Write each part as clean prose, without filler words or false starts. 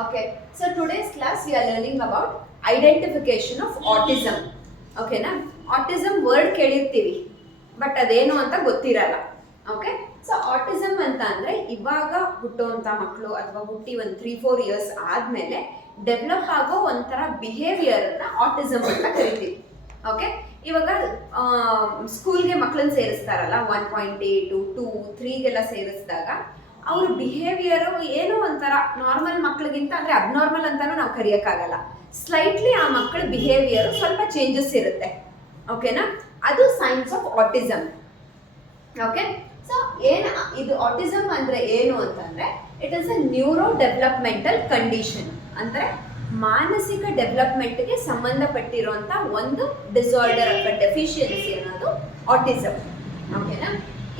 Okay, so today's class we are learning about identification of autism. ಓಕೆನಾ autism word ಕೇಳಿರ್ತೀವಿ but ಅದೇನು ಅಂತ ಗೊತ್ತಿರಲ್ಲ. Okay, so autism ಅಂತ ಅಂದ್ರೆ ಇವಾಗ ಹುಟ್ಟುವಂತ ಮಕ್ಕಳು ಅಥವಾ ಹುಟ್ಟಿ ಒಂದು 3-4 ಇಯರ್ಸ್ ಆದ್ಮೇಲೆ ಡೆವಲಪ್ ಆಗೋ ಒಂಥರ ಬಿಹೇವಿಯರ್ ಅನ್ನ ಆಟಿಸಮ್ ಅಂತ ಕರಿತೀವಿ. ಓಕೆ, ಇವಾಗ ಸ್ಕೂಲ್ಗೆ ಮಕ್ಕಳನ್ನ ಸೇರಿಸ್ತಾರಲ್ಲ 1.8 2 3ಗೆಲ್ಲ ಸೇರಿಸಿದಾಗ ಅವ್ರ ಬಿಹೇವಿಯರು ಏನೋ ಒಂಥರ ನಾರ್ಮಲ್ ಮಕ್ಳಿಗಿಂತ ಅಂದ್ರೆ ಅಬ್ನಾರ್ಮಲ್ ಅಂತಾನು ನಾವು ಕರೆಯೋಕ್ಕಾಗಲ್ಲ. ಸ್ಲೈಟ್ಲಿ ಆ ಮಕ್ಕಳ ಬಿಹೇವಿಯರ್ ಸ್ವಲ್ಪ ಚೇಂಜಸ್ ಇರುತ್ತೆ. ಓಕೆನಾ, ಅದು science of autism. Okay, so ಇದು ಆಟಿಸಮ್ ಅಂದ್ರೆ ಏನು ಅಂತಂದ್ರೆ it is a neuro developmental condition, ಅಂದ್ರೆ ಮಾನಸಿಕ ಡೆವಲಪ್ಮೆಂಟ್ಗೆ ಸಂಬಂಧಪಟ್ಟಿರುವಂತ ಒಂದು ಡಿಸಾರ್ಡರ್ ಅಥವಾ ಡೆಫಿಷಿಯನ್ಸಿ ಅನ್ನೋದು ಆಟಿಸಮ್. ಓಕೆನಾ,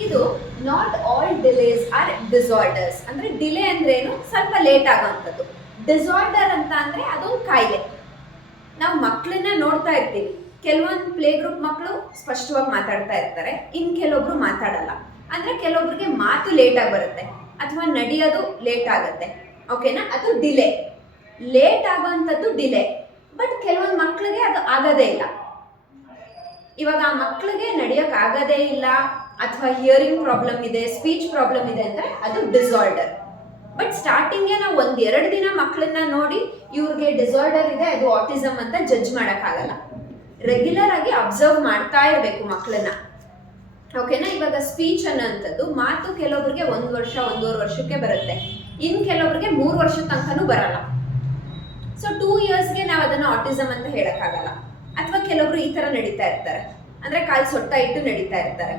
ಇದು not all delays are disorders. ಅಂದ್ರೆ ಡಿಲೇ ಅಂದ್ರೆ ಏನು, ಸ್ವಲ್ಪ ಲೇಟ್ ಆಗೋವಂಥದ್ದು. ಡಿಸಾರ್ಡರ್ ಅಂತ ಅಂದ್ರೆ ಅದೊಂದು ಕಾಯಿಲೆ. ನಾವು ಮಕ್ಕಳನ್ನ ನೋಡ್ತಾ ಇರ್ತೀವಿ, ಕೆಲವೊಂದು ಪ್ಲೇ ಗ್ರೂಪ್ ಮಕ್ಕಳು ಸ್ಪಷ್ಟವಾಗಿ ಮಾತಾಡ್ತಾ ಇರ್ತಾರೆ, ಇನ್ ಕೆಲವೊಬ್ರು ಮಾತಾಡಲ್ಲ. ಅಂದ್ರೆ ಕೆಲವೊಬ್ರಿಗೆ ಮಾತು ಲೇಟ್ ಆಗಿ ಬರುತ್ತೆ ಅಥವಾ ನಡೆಯೋದು ಲೇಟ್ ಆಗುತ್ತೆ. ಓಕೆನಾ, ಅದು ಡಿಲೇ. ಲೇಟ್ ಆಗುವಂಥದ್ದು ಡಿಲೇ, ಬಟ್ ಕೆಲವೊಂದು ಮಕ್ಕಳಿಗೆ ಅದು ಆಗೋದೇ ಇಲ್ಲ. ಇವಾಗ ಆ ಮಕ್ಕಳಿಗೆ ನಡೆಯೋಕೆ ಆಗೋದೇ ಇಲ್ಲ ಅಥವಾ ಹಿಯರಿಂಗ್ ಪ್ರಾಬ್ಲಮ್ ಇದೆ, ಸ್ಪೀಚ್ ಪ್ರಾಬ್ಲಮ್ ಇದೆ ಅಂದ್ರೆ ಅದು ಡಿಸಾರ್ಡರ್. ಬಟ್ ಸ್ಟಾರ್ಟಿಂಗ್ಗೆ ನಾವು 1-2 ದಿನ ಮಕ್ಕಳನ್ನ ನೋಡಿ ಇವ್ರಿಗೆ ಡಿಸಾರ್ಡರ್ ಇದೆ, ಅದು ಆಟಿಸಮ್ ಅಂತ ಜಡ್ಜ್ ಮಾಡೋಕ್ಕಾಗಲ್ಲ. ರೆಗ್ಯುಲರ್ ಆಗಿ ಅಬ್ಸರ್ವ್ ಮಾಡ್ತಾ ಇರಬೇಕು ಮಕ್ಕಳನ್ನ. ಓಕೆನಾ, ಇವಾಗ ಸ್ಪೀಚ್ ಅನ್ನೋಂಥದ್ದು ಮಾತು ಕೆಲವೊಬ್ರಿಗೆ 1 ವರ್ಷ 1.5 ವರ್ಷಕ್ಕೆ ಬರುತ್ತೆ, ಇನ್ ಕೆಲವೊಬ್ರಿಗೆ 3 ವರ್ಷದ ತನಕನೂ ಬರಲ್ಲ. ಸೊ 2 ಇಯರ್ಸ್ಗೆ ನಾವು ಅದನ್ನ ಆಟಿಸಮ್ ಅಂತ ಹೇಳಕ್ಕಾಗಲ್ಲ. ಅಥವಾ ಕೆಲವೊಬ್ರು ಈ ತರ ನಡೀತಾ ಇರ್ತಾರೆ, ಅಂದ್ರೆ ಕಾಲು ಸೊಟ್ಟ ಇಟ್ಟು ನಡೀತಾ ಇರ್ತಾರೆ.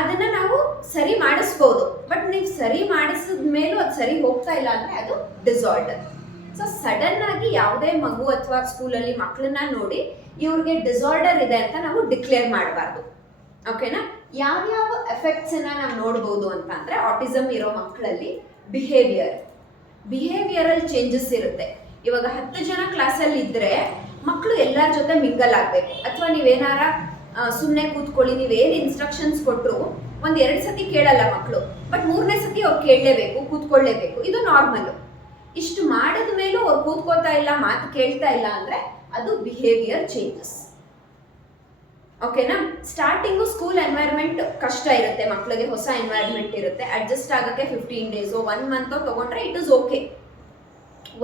ಅದನ್ನ ನಾವು ಸರಿ ಮಾಡಿಸ್ಬೋದು, ಬಟ್ ನೀವು ಸರಿ ಮಾಡಿಸಿದ ಮೇಲೂ ಅದು ಸರಿ ಹೋಗ್ತಾ ಇಲ್ಲ ಅಂದ್ರೆ ಅದು ಡಿಸಾರ್ಡರ್. ಸೊ ಸಡನ್ ಆಗಿ ಯಾವುದೇ ಮಗು ಅಥವಾ ಸ್ಕೂಲಲ್ಲಿ ಮಕ್ಕಳನ್ನ ನೋಡಿ ಇವ್ರಿಗೆ ಡಿಸಾರ್ಡರ್ ಇದೆ ಅಂತ ನಾವು ಡಿಕ್ಲೇರ್ ಮಾಡಬಾರ್ದು. ಓಕೆನಾ, ಯಾವ್ಯಾವ ಎಫೆಕ್ಟ್ಸ್ ಅನ್ನ ನಾವು ನೋಡ್ಬೋದು ಅಂತ ಅಂದ್ರೆ ಆಟಿಸಮ್ ಇರೋ ಮಕ್ಕಳಲ್ಲಿ ಬಿಹೇವಿಯರಲ್ ಚೇಂಜಸ್ ಇರುತ್ತೆ. ಇವಾಗ 10 ಜನ ಕ್ಲಾಸಲ್ಲಿ ಇದ್ರೆ ಮಕ್ಕಳು ಎಲ್ಲರ ಜೊತೆ ಮಿಂಗಲ್ ಆಗ್ಬೇಕು, ಅಥವಾ ನೀವೇನಾರ ಸುಮ್ಮನೆ ಕೂತ್ಕೊಳ್ಳಿ, ನೀವೇನು ಇನ್ಸ್ಟ್ರಕ್ಷನ್ಸ್ ಕೊಟ್ಟರು 1-2 ಸತಿ ಕೇಳಲ್ಲ ಮಕ್ಕಳು, ಬಟ್ 3ನೇ ಸತಿ ಅವ್ರು ಕೇಳಲೇಬೇಕು, ಕೂತ್ಕೊಳ್ಳೇಬೇಕು. ಇದು ನಾರ್ಮಲ್ಲು. ಇಷ್ಟು ಮಾಡಿದ ಮೇಲೂ ಅವ್ರು ಕೂತ್ಕೋತಾ ಇಲ್ಲ, ಮಾತು ಕೇಳ್ತಾ ಇಲ್ಲ ಅಂದ್ರೆ ಅದು ಬಿಹೇವಿಯರ್ ಚೇಂಜಸ್. ಓಕೆನಾ, ಸ್ಟಾರ್ಟಿಂಗು ಸ್ಕೂಲ್ ಎನ್ವೈರ್ಮೆಂಟ್ ಕಷ್ಟ ಇರುತ್ತೆ ಮಕ್ಕಳಿಗೆ, ಹೊಸ ಎನ್ವೈರ್ಮೆಂಟ್ ಇರುತ್ತೆ, ಅಡ್ಜಸ್ಟ್ ಆಗೋಕ್ಕೆ 15 ಡೇಸು 1 ಮಂತ್ ತಗೊಂಡ್ರೆ ಇಟ್ ಇಸ್ ಓಕೆ.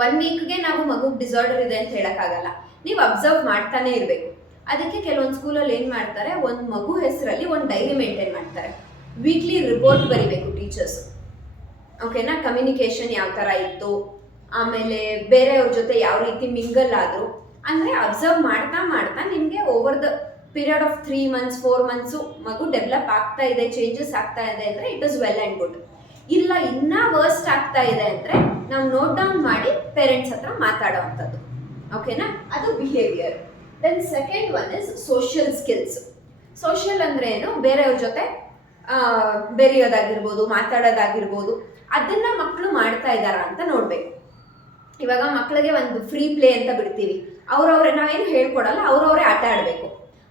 1 ವೀಕ್ಗೆ ನಾವು ಮಗು ಡಿಸಾರ್ಡರ್ ಇದೆ ಅಂತ ಹೇಳಕ್ಕಾಗಲ್ಲ, ನೀವು ಅಬ್ಸರ್ವ್ ಮಾಡ್ತಾನೆ ಇರಬೇಕು. ಅದಕ್ಕೆ ಕೆಲವೊಂದು ಸ್ಕೂಲಲ್ಲಿ ಏನು ಮಾಡ್ತಾರೆ, ಒಂದು ಮಗು ಹೆಸರಲ್ಲಿ ಒಂದು ಡೈರಿ ಮೇಂಟೈನ್ ಮಾಡ್ತಾರೆ, ವೀಕ್ಲಿ ರಿಪೋರ್ಟ್ ಬರಿಬೇಕು ಟೀಚರ್ಸ್. ಓಕೆನಾ, ಕಮ್ಯುನಿಕೇಶನ್ ಯಾವ ಥರ ಇತ್ತು, ಆಮೇಲೆ ಬೇರೆಯವ್ರ ಜೊತೆ ಯಾವ ರೀತಿ ಮಿಂಗಲ್ ಆದರು, ಅಂದರೆ ಅಬ್ಸರ್ವ್ ಮಾಡ್ತಾ ಮಾಡ್ತಾ ನಿಮಗೆ over the period of 3 months 4 months ಮಗು ಡೆವಲಪ್ ಆಗ್ತಾ ಇದೆ, ಚೇಂಜಸ್ ಆಗ್ತಾ ಇದೆ ಅಂದರೆ it is well and good. ಇಲ್ಲ ಇನ್ನೂ ವರ್ಸ್ಟ್ ಆಗ್ತಾ ಇದೆ ಅಂದರೆ ನಾವು ನೋಟ್ ಡೌನ್ ಮಾಡಿ ಪೇರೆಂಟ್ಸ್ ಹತ್ರ ಮಾತಾಡೋ ಅಂಥದ್ದು. ಓಕೆನಾ, ಅದು behaviour. Then second one is social skills. Social ಅಂದರೆ ಏನು, ಬೇರೆಯವ್ರ ಜೊತೆ ಬೆರೆಯೋದಾಗಿರ್ಬೋದು, ಮಾತಾಡೋದಾಗಿರ್ಬೋದು, ಅದನ್ನ ಮಕ್ಕಳು ಮಾಡ್ತಾ ಇದ್ದಾರಾ ಅಂತ ನೋಡಬೇಕು. ಇವಾಗ ಮಕ್ಕಳಿಗೆ ಒಂದು ಫ್ರೀ ಪ್ಲೇ ಅಂತ ಬಿಡ್ತೀವಿ, ಅವ್ರವ್ರೆ ನಾವೇನು ಹೇಳ್ಕೊಡಲ್ಲ, ಅವ್ರವರೇ ಆಟ ಆಡಬೇಕು.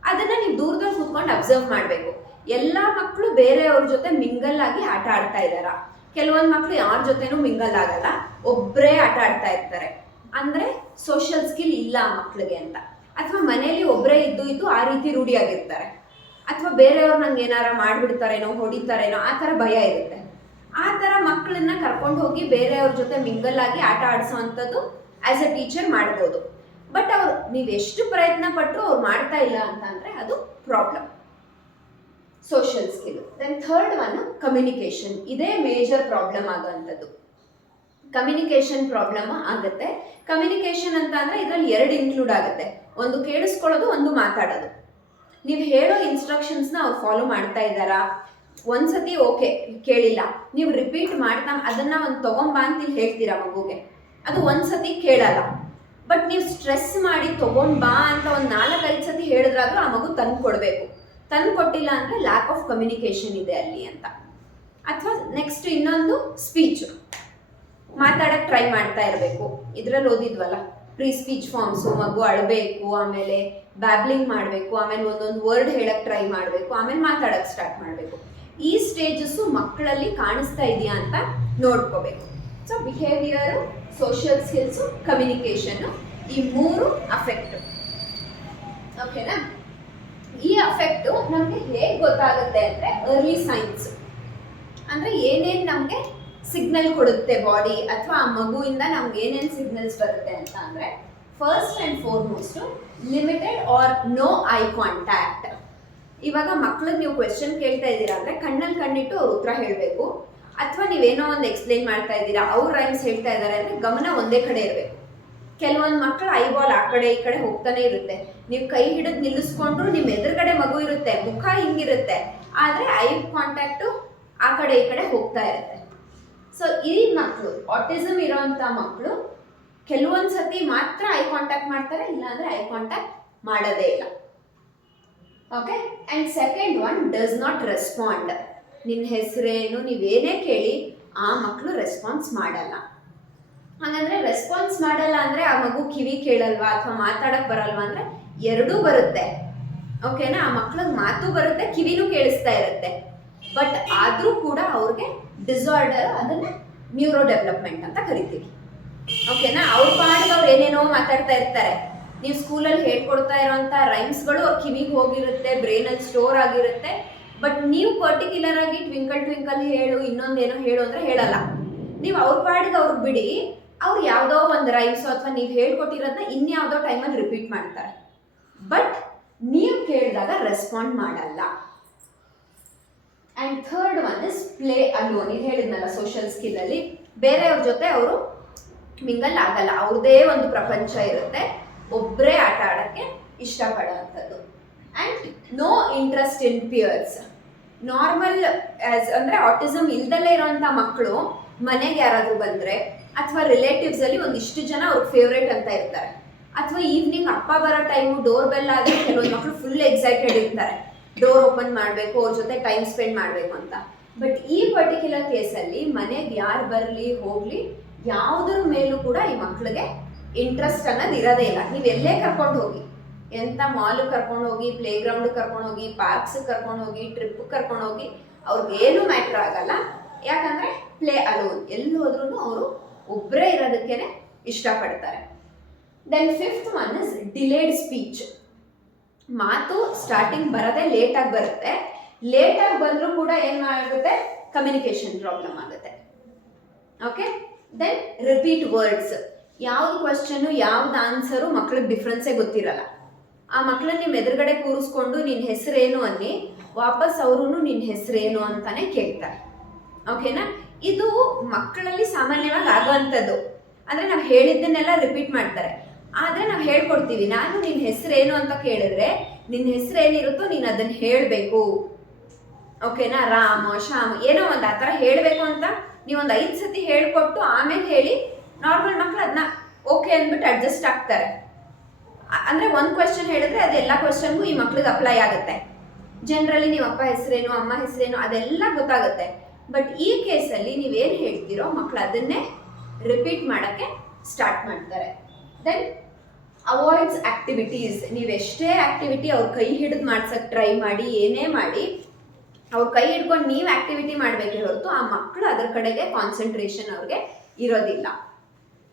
ಅದನ್ನ ನೀವು ದೂರದಲ್ಲಿ ಕೂತ್ಕೊಂಡು ಅಬ್ಸರ್ವ್ ಮಾಡಬೇಕು. ಎಲ್ಲ ಮಕ್ಕಳು ಬೇರೆಯವ್ರ ಜೊತೆ ಮಿಂಗಲ್ ಆಗಿ ಆಟ ಆಡ್ತಾ ಇದ್ದಾರಾ? ಕೆಲವೊಂದು ಮಕ್ಕಳು ಯಾರ ಜೊತೆನೂ ಮಿಂಗಲ್ ಆಗಲ್ಲ, ಒಬ್ಬರೇ ಆಟ ಆಡ್ತಾ ಇರ್ತಾರೆ, ಅಂದ್ರೆ ಸೋಷಿಯಲ್ ಸ್ಕಿಲ್ ಇಲ್ಲ ಆ ಮಕ್ಕಳಿಗೆ ಅಂತ. ಅಥವಾ ಮನೇಲಿ ಒಬ್ಬರೇ ಇದ್ದು ಆ ರೀತಿ ರೂಢಿಯಾಗಿರ್ತಾರೆ, ಅಥವಾ ಬೇರೆಯವ್ರು ನಂಗೆ ಏನಾರ ಮಾಡಿಬಿಡ್ತಾರೇನೋ, ಹೊಡಿತಾರೇನೋ, ಆ ಥರ ಭಯ ಇರುತ್ತೆ. ಆ ಥರ ಮಕ್ಕಳನ್ನ ಕರ್ಕೊಂಡು ಹೋಗಿ ಬೇರೆಯವ್ರ ಜೊತೆ ಮಿಂಗಲ್ ಆಗಿ ಆಟ ಆಡಿಸೋ ಅಂಥದ್ದು ಆ್ಯಸ್ ಅ ಟೀಚರ್ ಮಾಡ್ಬೋದು. ಬಟ್ ಅವ್ರು ನೀವು ಎಷ್ಟು ಪ್ರಯತ್ನ ಪಟ್ಟರು ಅವ್ರು ಮಾಡ್ತಾ ಇಲ್ಲ ಅಂತ ಅಂದರೆ ಅದು problem. Social skill. Then third one communication. ಇದೇ ಮೇಜರ್ ಪ್ರಾಬ್ಲಮ್ ಆಗೋವಂಥದ್ದು. ಕಮ್ಯುನಿಕೇಷನ್ ಪ್ರಾಬ್ಲಮ್ ಆಗುತ್ತೆ. ಕಮ್ಯುನಿಕೇಷನ್ ಅಂತ ಅಂದರೆ ಇದರಲ್ಲಿ 2 ಇನ್ಕ್ಲೂಡ್ ಆಗುತ್ತೆ, ಒಂದು ಕೇಳಿಸ್ಕೊಳ್ಳೋದು, ಒಂದು ಮಾತಾಡೋದು. ನೀವು ಹೇಳೋ ಇನ್ಸ್ಟ್ರಕ್ಷನ್ಸ್ನ ಅವ್ರು ಫಾಲೋ ಮಾಡ್ತಾ ಇದ್ದಾರಾ? ಒಂದ್ಸತಿ ಓಕೆ ಕೇಳಿಲ್ಲ, ನೀವು ರಿಪೀಟ್ ಮಾಡ್ತಾ ಅದನ್ನ ಒಂದು ತಗೊಂಬಾ ಅಂತ ಇಲ್ಲಿ ಹೇಳ್ತೀರಾ ಮಗುಗೆ, ಅದು ಒಂದ್ಸತಿ ಕೇಳಲ್ಲ. ಬಟ್ ನೀವು ಸ್ಟ್ರೆಸ್ ಮಾಡಿ ತಗೊಂಬಾ ಅಂತ ಒಂದು 4-5 ಸತಿ ಹೇಳಿದ್ರಾದ್ರೂ ಆ ಮಗು ತಂದು ಕೊಡಬೇಕು. ತಂದು ಕೊಟ್ಟಿಲ್ಲ ಅಂದರೆ ಲ್ಯಾಕ್ ಆಫ್ ಕಮ್ಯುನಿಕೇಷನ್ ಇದೆ ಅಲ್ಲಿ ಅಂತ. ಅಥವಾ ನೆಕ್ಸ್ಟ್ ಇನ್ನೊಂದು ಸ್ಪೀಚ್, ಮಾತಾಡಕ್ಕೆ ಟ್ರೈ ಮಾಡ್ತಾ ಇರಬೇಕು. ಇದರಲ್ಲಿ ಓದಿದ್ವಲ್ಲ ಪ್ರೀ ಸ್ಪೀಚ್ ಫಾರ್ಮ್ಸು, ಮಗು ಅಳಬೇಕು, ಆಮೇಲೆ ಬ್ಯಾಬ್ಲಿಂಗ್ ಮಾಡಬೇಕು, ಆಮೇಲೆ ಒಂದೊಂದು ವರ್ಡ್ ಹೇಳಕ್ಕೆ ಟ್ರೈ ಮಾಡಬೇಕು, ಆಮೇಲೆ ಮಾತಾಡಕ್ಕೆ ಸ್ಟಾರ್ಟ್ ಮಾಡಬೇಕು. ಈ ಸ್ಟೇಜಸ್ಸು ಮಕ್ಕಳಲ್ಲಿ ಕಾಣಿಸ್ತಾ ಇದೆಯಾ ಅಂತ ನೋಡ್ಕೋಬೇಕು. So behaviour, social skills, communication, ಈ 3 ಅಫೆಕ್ಟ್. ಓಕೆನಾ? ಈ ಅಫೆಕ್ಟು ನಮಗೆ ಹೇಗೆ ಗೊತ್ತಾಗುತ್ತೆ ಅಂದರೆ ಅರ್ಲಿ ಸೈನ್ಸ್ ಅಂದರೆ ಏನೇನು ನಮಗೆ ಸಿಗ್ನಲ್ ಕೊಡುತ್ತೆ ಬಾಡಿ ಅಥವಾ ಆ ಮಗುವಿಂದ ನಮ್ಗೆ ಏನೇನು ಸಿಗ್ನಲ್ಸ್ ಬರುತ್ತೆ ಅಂತ ಅಂದರೆ first and foremost limited or no eye contact. ಇವಾಗ ಮಕ್ಳಿಗೆ ನೀವು ಕ್ವೆಶನ್ ಕೇಳ್ತಾ ಇದ್ದೀರಾ ಅಂದರೆ ಕಣ್ಣಲ್ಲಿ ಕಣ್ಣಿಟ್ಟು ಅವ್ರು ಉತ್ತರ ಹೇಳಬೇಕು, ಅಥವಾ ನೀವೇನೋ ಒಂದು ಎಕ್ಸ್ಪ್ಲೈನ್ ಮಾಡ್ತಾ ಇದ್ದೀರಾ, ಅವ್ರು ರೈಮ್ಸ್ ಹೇಳ್ತಾ ಇದ್ದಾರೆ ಅಂದರೆ ಗಮನ ಒಂದೇ ಕಡೆ ಇರಬೇಕು. ಕೆಲವೊಂದು ಮಕ್ಕಳು ಐಬಾಲ್ ಆ ಕಡೆ ಈ ಕಡೆ ಹೋಗ್ತಾನೆ ಇರುತ್ತೆ. ನೀವು ಕೈ ಹಿಡಿದು ನಿಲ್ಲಿಸ್ಕೊಂಡ್ರು ನಿಮ್ಮ ಎದುರುಗಡೆ ಮಗು ಇರುತ್ತೆ, ಮುಖ ಹಿಂಗಿರುತ್ತೆ, ಆದರೆ ಐ ಕಾಂಟ್ಯಾಕ್ಟು ಆ ಕಡೆ ಈ ಕಡೆ ಹೋಗ್ತಾ ಇರುತ್ತೆ. ಸೊ ಈ ಮಕ್ಕಳು, ಆಟಿಸಮ್ ಇರೋಂಥ ಮಕ್ಕಳು ಕೆಲವೊಂದು ಸತಿ ಮಾತ್ರ ಐ ಕಾಂಟ್ಯಾಕ್ಟ್ ಮಾಡ್ತಾರೆ, ಇಲ್ಲಾಂದರೆ ಐ ಕಾಂಟ್ಯಾಕ್ಟ್ ಮಾಡೋದೇ ಇಲ್ಲ. Okay? And second one, does not respond. ನಿನ್ನ ಹೆಸರೇನು, ನೀವೇನೇ ಕೇಳಿ ಆ ಮಕ್ಕಳು ರೆಸ್ಪಾನ್ಸ್ ಮಾಡಲ್ಲ. ಹಾಗಂದ್ರೆ ರೆಸ್ಪಾನ್ಸ್ ಮಾಡಲ್ಲ ಅಂದರೆ ಆ ಮಗು ಕಿವಿ ಕೇಳಲ್ವಾ ಅಥವಾ ಮಾತಾಡಕ್ಕೆ ಬರಲ್ವಾ ಅಂದರೆ ಎರಡೂ ಬರುತ್ತೆ. ಓಕೆನಾ? ಆ ಮಕ್ಳಿಗೆ ಮಾತು ಬರುತ್ತೆ, ಕಿವಿನೂ ಕೇಳಿಸ್ತಾ ಇರುತ್ತೆ. ಬಟ್ ಆದರೂ ಕೂಡ ಅವ್ರಿಗೆ ಡಿಸಾರ್ಡರ್, ಅದನ್ನು ನ್ಯೂರೋ ಡೆವಲಪ್ಮೆಂಟ್ ಅಂತ ಕರಿತೀವಿ. ಓಕೆನಾ? ಅವ್ರ ಪಾಡಿಗೆ ಅವ್ರು ಏನೇನೋ ಮಾತಾಡ್ತಾ ಇರ್ತಾರೆ. ನೀವು ಸ್ಕೂಲಲ್ಲಿ ಹೇಳ್ಕೊಡ್ತಾ ಇರೋಂಥ ರೈಮ್ಸ್ಗಳು ಅವ್ರ ಕಿವಿಗೆ ಹೋಗಿರುತ್ತೆ, ಬ್ರೈನಲ್ಲಿ ಸ್ಟೋರ್ ಆಗಿರುತ್ತೆ. ಬಟ್ ನೀವು ಪರ್ಟಿಕ್ಯುಲರ್ ಆಗಿ ಟ್ವಿಂಕಲ್ ಟ್ವಿಂಕಲ್ ಹೇಳು, ಇನ್ನೊಂದೇನೋ ಹೇಳು ಅಂದರೆ ಹೇಳಲ್ಲ. ನೀವು ಅವ್ರ ಪಾಡಿಗೆ ಅವ್ರಿಗೆ ಬಿಡಿ, ಅವ್ರು ಯಾವುದೋ ಒಂದು ರೈಮ್ಸು ಅಥವಾ ನೀವು ಹೇಳ್ಕೊಟ್ಟಿರೋದನ್ನ ಇನ್ಯಾವುದೋ ಟೈಮಲ್ಲಿ ರಿಪೀಟ್ ಮಾಡ್ತಾರೆ. ಬಟ್ ನೀವು ಕೇಳಿದಾಗ ರೆಸ್ಪಾಂಡ್ ಮಾಡಲ್ಲ. And third one is play alone. ಇದು ಹೇಳಿದ್ನಲ್ಲ ಸೋಷಿಯಲ್ ಸ್ಕಿಲ್ಲಲ್ಲಿ ಬೇರೆಯವ್ರ ಜೊತೆ ಅವರು ಮಿಂಗಲ್ ಆಗಲ್ಲ, ಅವ್ರದ್ದೇ ಒಂದು ಪ್ರಪಂಚ ಇರುತ್ತೆ, ಒಬ್ಬರೇ ಆಟ ಆಡೋಕ್ಕೆ ಇಷ್ಟಪಡೋವಂಥದ್ದು. And no interest in peers. Normal ಅಂದರೆ ಆಟಿಸಮ್ ಇಲ್ದಲ್ಲೇ ಇರೋಂಥ ಮಕ್ಕಳು ಮನೆಗೆ ಯಾರಾದರೂ ಬಂದರೆ ಅಥವಾ ರಿಲೇಟಿವ್ಸಲ್ಲಿ ಒಂದಿಷ್ಟು ಜನ ಅವ್ರಿಗೆ ಫೇವ್ರೇಟ್ ಅಂತ ಇರ್ತಾರೆ. ಅಥವಾ ಈವ್ನಿಂಗ್ ಅಪ್ಪ ಬರೋ ಟೈಮು ಡೋರ್ ಬೆಲ್ ಆದರೆ ಕೆಲವೊಂದು ಮಕ್ಕಳು ಫುಲ್ ಎಕ್ಸೈಟೆಡ್ ಇರ್ತಾರೆ, ಡೋರ್ ಓಪನ್ ಮಾಡಬೇಕು, ಅವ್ರ ಜೊತೆ ಟೈಮ್ ಸ್ಪೆಂಡ್ ಮಾಡಬೇಕು ಅಂತ. ಬಟ್ ಈ ಪರ್ಟಿಕ್ಯುಲರ್ ಕೇಸಲ್ಲಿ ಮನೆಗೆ ಯಾರು ಬರಲಿ ಹೋಗಲಿ ಯಾವುದ್ರ ಮೇಲೂ ಕೂಡ ಈ ಮಕ್ಕಳಿಗೆ ಇಂಟ್ರೆಸ್ಟ್ ಅನ್ನೋದು ಇರೋದೇ ಇಲ್ಲ. ನೀವು ಎಲ್ಲೇ ಕರ್ಕೊಂಡು ಹೋಗಿ, ಎಂಥ ಮಾಲಿಗೆ ಕರ್ಕೊಂಡು ಹೋಗಿ, ಪ್ಲೇ ಗ್ರೌಂಡಿಗೆ ಕರ್ಕೊಂಡು ಹೋಗಿ, ಪಾರ್ಕ್ಸಿಗೆ ಕರ್ಕೊಂಡು ಹೋಗಿ, ಟ್ರಿಪ್ಪಿಗೆ ಕರ್ಕೊಂಡು ಹೋಗಿ, ಅವ್ರಿಗೇನು ಮ್ಯಾಟ್ರ್ ಆಗಲ್ಲ. ಯಾಕಂದರೆ ಪ್ಲೇ ಅಲೋನ್, ಎಲ್ಲಿ ಹೋದ್ರೂ ಅವರು ಒಬ್ಬರೇ ಇರೋದಕ್ಕೇ ಇಷ್ಟಪಡ್ತಾರೆ. Then fifth one is delayed speech. ಮಾತು ಸ್ಟಾರ್ಟಿಂಗ್ ಬರೋದೇ ಲೇಟಾಗಿ ಬರುತ್ತೆ. ಲೇಟಾಗಿ ಬಂದರೂ ಕೂಡ ಏನು ಆಗುತ್ತೆ, ಕಮ್ಯುನಿಕೇಷನ್ ಪ್ರಾಬ್ಲಮ್ ಆಗುತ್ತೆ. ಓಕೆ? Then repeat words. ಯಾವ್ದು ಕ್ವಶನು ಯಾವ್ದು ಆನ್ಸರು ಮಕ್ಳಿಗೆ ಡಿಫ್ರೆನ್ಸೇ ಗೊತ್ತಿರಲ್ಲ. ಆ ಮಕ್ಕಳನ್ನ ನಿಮ್ಮ ಎದುರುಗಡೆ ಕೂರಿಸ್ಕೊಂಡು ನಿನ್ನ ಹೆಸರೇನು ಅನ್ನಿ ವಾಪಸ್ ಅವರು ನಿನ್ನ ಹೆಸರೇನು ಅಂತಾನೆ ಕೇಳ್ತಾರೆ. ಓಕೆನಾ? ಇದು ಮಕ್ಕಳಲ್ಲಿ ಸಾಮಾನ್ಯವಾಗಿ ಆಗುವಂಥದ್ದು. ಅಂದರೆ ನಾವು ಹೇಳಿದ್ದನ್ನೆಲ್ಲ ರಿಪೀಟ್ ಮಾಡ್ತಾರೆ. ಆದರೆ ನಾವು ಹೇಳ್ಕೊಡ್ತೀವಿ, ನಾನು ನಿನ್ನ ಹೆಸರೇನು ಅಂತ ಕೇಳಿದ್ರೆ ನಿನ್ನ ಹೆಸರೇನಿರುತ್ತೋ ನೀನು ಅದನ್ನು ಹೇಳಬೇಕು. ಓಕೆನಾ? ರಾಮ, ಶ್ಯಾಮ್, ಏನೋ ಒಂದು ಆ ಥರ ಹೇಳಬೇಕು ಅಂತ ನೀವೊಂದು 5 ಸತಿ ಹೇಳ್ಕೊಟ್ಟು ಆಮೇಲೆ ಹೇಳಿ. ನಾರ್ಮಲ್ ಮಕ್ಕಳು ಅದನ್ನ ಓಕೆ ಅಂದ್ಬಿಟ್ಟು ಅಡ್ಜಸ್ಟ್ ಆಗ್ತಾರೆ. ಅಂದರೆ ಒಂದು ಕ್ವೆಶ್ಚನ್ ಹೇಳಿದ್ರೆ ಅದೆಲ್ಲ ಕ್ವೆಶ್ಚನ್ಗೂ ಈ ಮಕ್ಳಿಗೆ ಅಪ್ಲೈ ಆಗುತ್ತೆ. ಜನರಲಿ ನೀವು ಅಪ್ಪ ಹೆಸರೇನು, ಅಮ್ಮ ಹೆಸರೇನು ಅದೆಲ್ಲ ಗೊತ್ತಾಗುತ್ತೆ. ಬಟ್ ಈ ಕೇಸಲ್ಲಿ ನೀವೇನು ಹೇಳ್ತೀರೋ ಮಕ್ಕಳು ಅದನ್ನೇ ರಿಪೀಟ್ ಮಾಡೋಕ್ಕೆ ಸ್ಟಾರ್ಟ್ ಮಾಡ್ತಾರೆ. Then avoids activities. ನೀವೆಷ್ಟೇ ಆ್ಯಕ್ಟಿವಿಟಿ ಅವ್ರ ಕೈ ಹಿಡಿದು ಮಾಡ್ಸೋಕ್ಕೆ ಟ್ರೈ ಮಾಡಿ, ಏನೇ ಮಾಡಿ, ಅವ್ರ ಕೈ ಹಿಡ್ಕೊಂಡು ನೀವು ಆ್ಯಕ್ಟಿವಿಟಿ ಮಾಡಬೇಕೇ ಹೊರತು ಆ ಮಕ್ಕಳು ಅದರ ಕಡೆಗೆ ಕಾನ್ಸಂಟ್ರೇಷನ್ ಅವ್ರಿಗೆ ಇರೋದಿಲ್ಲ.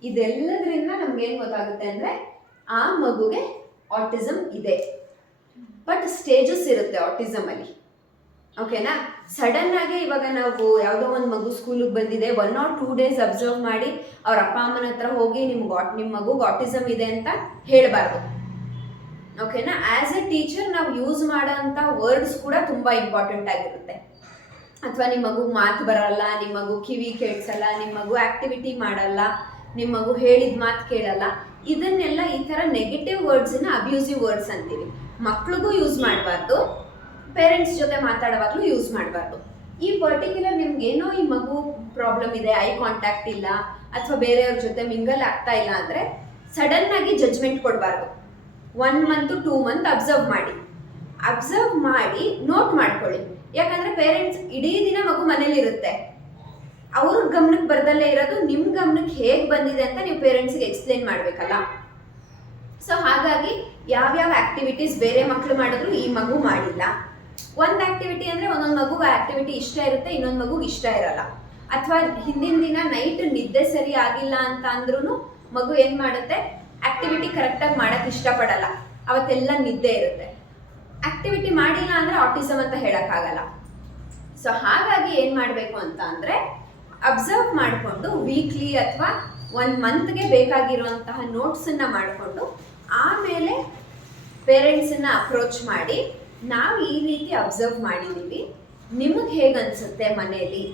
ಇದೆಲ್ಲದರಿಂದ ನಮ್ಗೇನು ಗೊತ್ತಾಗುತ್ತೆ ಅಂದರೆ ಆ ಮಗುಗೆ ಆಟಿಸಮ್ ಇದೆ. ಬಟ್ ಸ್ಟೇಜಸ್ ಇರುತ್ತೆ ಆಟಿಸಮಲ್ಲಿ. ಓಕೆನಾ? ಸಡನ್ ಆಗಿ ಇವಾಗ ನಾವು ಯಾವುದೋ ಒಂದು ಮಗು ಸ್ಕೂಲಿಗೆ ಬಂದಿದೆ, 1 or 2 days ಅಬ್ಸರ್ವ್ ಮಾಡಿ ಅವ್ರ ಅಪ್ಪ ಅಮ್ಮನ ಹತ್ರ ಹೋಗಿ ನಿಮ್ಮ ಮಗುಗೆ ಆಟಿಸಮ್ ಇದೆ ಅಂತ ಹೇಳಬಾರ್ದು. ಓಕೆನಾ? ಆ್ಯಸ್ ಎ ಟೀಚರ್ ನಾವು ಯೂಸ್ ಮಾಡೋಂಥ ವರ್ಡ್ಸ್ ಕೂಡ ತುಂಬ ಇಂಪಾರ್ಟೆಂಟ್ ಆಗಿರುತ್ತೆ. ಅಥವಾ ನಿಮ್ಮ ಮಗು ಮಾತು ಬರಲ್ಲ, ನಿಮ್ಮ ಮಗು ಕಿವಿ ಕೇಳಿಸಲ್ಲ, ನಿಮ್ಮ ಮಗು ಆ್ಯಕ್ಟಿವಿಟಿ ಮಾಡಲ್ಲ, ನಿಮ್ಮ ಮಗು ಹೇಳಿದ ಮಾತು ಕೇಳಲ್ಲ, ಇದನ್ನೆಲ್ಲ ಈ ಥರ ನೆಗೆಟಿವ್ ವರ್ಡ್ಸನ್ನ ಅಬ್ಯೂಸಿವ್ ವರ್ಡ್ಸ್ ಅಂತೀವಿ. ಮಕ್ಳಿಗೂ ಯೂಸ್ ಮಾಡಬಾರ್ದು, ಪೇರೆಂಟ್ಸ್ ಜೊತೆ ಮಾತಾಡುವಾಗಲೂ ಯೂಸ್ ಮಾಡಬಾರ್ದು. ಈ ಪರ್ಟಿಕ್ಯುಲರ್ ನಿಮ್ಗೇನೋ ಈ ಮಗು ಪ್ರಾಬ್ಲಮ್ ಇದೆ, ಐ ಕಾಂಟ್ಯಾಕ್ಟ್ ಇಲ್ಲ ಅಥವಾ ಬೇರೆಯವ್ರ ಜೊತೆ ಮಿಂಗಲ್ ಆಗ್ತಾ ಇಲ್ಲ ಅಂದರೆ ಸಡನ್ನಾಗಿ ಜಡ್ಜ್ಮೆಂಟ್ ಕೊಡಬಾರ್ದು. 1 month 2 months ಅಬ್ಸರ್ವ್ ಮಾಡಿ ನೋಟ್ ಮಾಡ್ಕೊಳ್ಳಿ. ಯಾಕಂದರೆ ಪೇರೆಂಟ್ಸ್ ಇಡೀ ದಿನ ಮಗು ಮನೇಲಿರುತ್ತೆ, ಅವ್ರ ಗಮನಕ್ಕೆ ಬರ್ದಲ್ಲೇ ಇರೋದು ನಿಮ್ಮ ಗಮನಕ್ಕೆ ಹೇಗೆ ಬಂದಿದೆ ಅಂತ ನೀವು ಪೇರೆಂಟ್ಸ್ಗೆ ಎಕ್ಸ್ಪ್ಲೇನ್ ಮಾಡಬೇಕಲ್ಲ. ಸೊ ಹಾಗಾಗಿ ಯಾವ್ಯಾವ ಆ್ಯಕ್ಟಿವಿಟೀಸ್ ಬೇರೆ ಮಕ್ಕಳು ಮಾಡಿದ್ರು ಈ ಮಗು ಮಾಡಿಲ್ಲ. ಒಂದು ಆ್ಯಕ್ಟಿವಿಟಿ ಅಂದರೆ ಒಂದೊಂದು ಮಗುಗೆ ಆ್ಯಕ್ಟಿವಿಟಿ ಇಷ್ಟ ಇರುತ್ತೆ, ಇನ್ನೊಂದು ಮಗುಗೆ ಇಷ್ಟ ಇರಲ್ಲ. ಅಥವಾ ಹಿಂದಿನ ದಿನ ನೈಟ್ ನಿದ್ದೆ ಸರಿ ಆಗಿಲ್ಲ ಅಂತ ಅಂದ್ರೂ ಮಗು ಏನ್ ಮಾಡುತ್ತೆ, ಆಕ್ಟಿವಿಟಿ ಕರೆಕ್ಟಾಗಿ ಮಾಡಕ್ ಇಷ್ಟಪಡಲ್ಲ, ಅವತ್ತೆಲ್ಲ ನಿದ್ದೆ ಇರುತ್ತೆ. ಆಕ್ಟಿವಿಟಿ ಮಾಡಿಲ್ಲ ಅಂದ್ರೆ ಆಟಿಸಮ್ ಅಂತ ಹೇಳಕ್ಕಾಗಲ್ಲ. ಸೊ ಹಾಗಾಗಿ ಏನ್ ಮಾಡಬೇಕು ಅಂತ ಅಂದ್ರೆ ಅಬ್ಸರ್ವ್ ಮಾಡಿಕೊಂಡು ವೀಕ್ಲಿ ಅಥವಾ 1 ಮಂತ್ಗೆ ಬೇಕಾಗಿರುವಂತಹ ನೋಟ್ಸನ್ನ ಮಾಡಿಕೊಂಡು ಆಮೇಲೆ ಪೇರೆಂಟ್ಸನ್ನ ಅಪ್ರೋಚ್ ಮಾಡಿ ನಾವು ಈ ರೀತಿ ಅಬ್ಸರ್ವ್ ಮಾಡಿದ್ದೀವಿ, ನಿಮಗೆ ಹೇಗೆ ಅನ್ಸುತ್ತೆ ಮನೆಯಲ್ಲಿ,